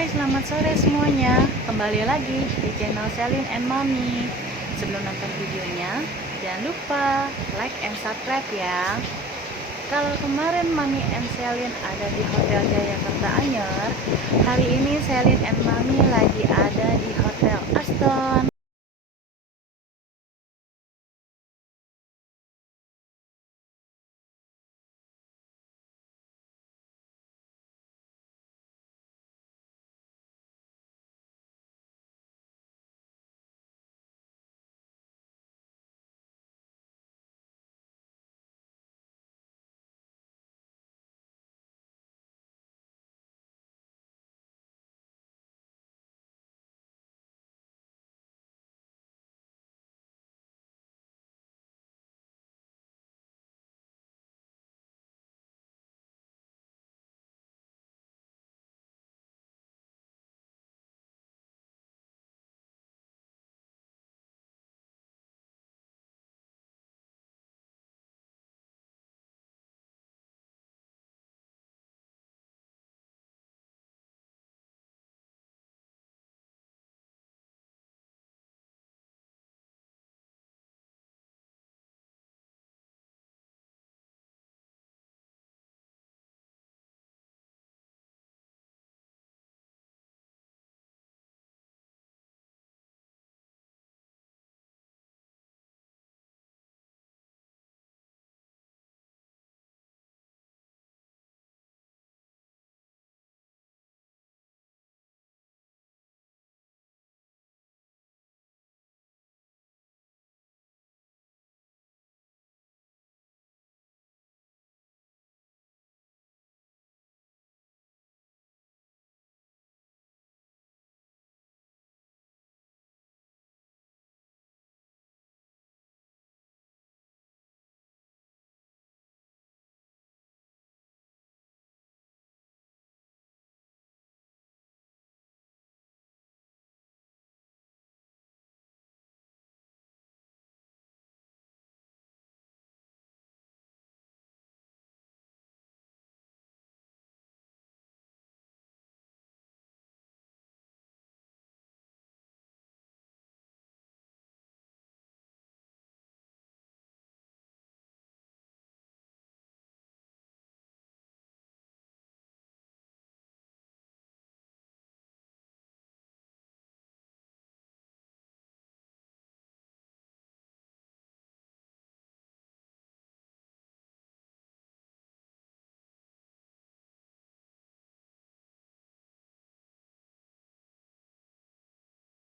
Hai, selamat sore semuanya. Kembali lagi di channel Selin and Mami. Sebelum nonton videonya, jangan lupa like and subscribe ya. Kalau kemarin Mami and Selin ada di Hotel Jayakarta Anyer, hari ini Selin and Mami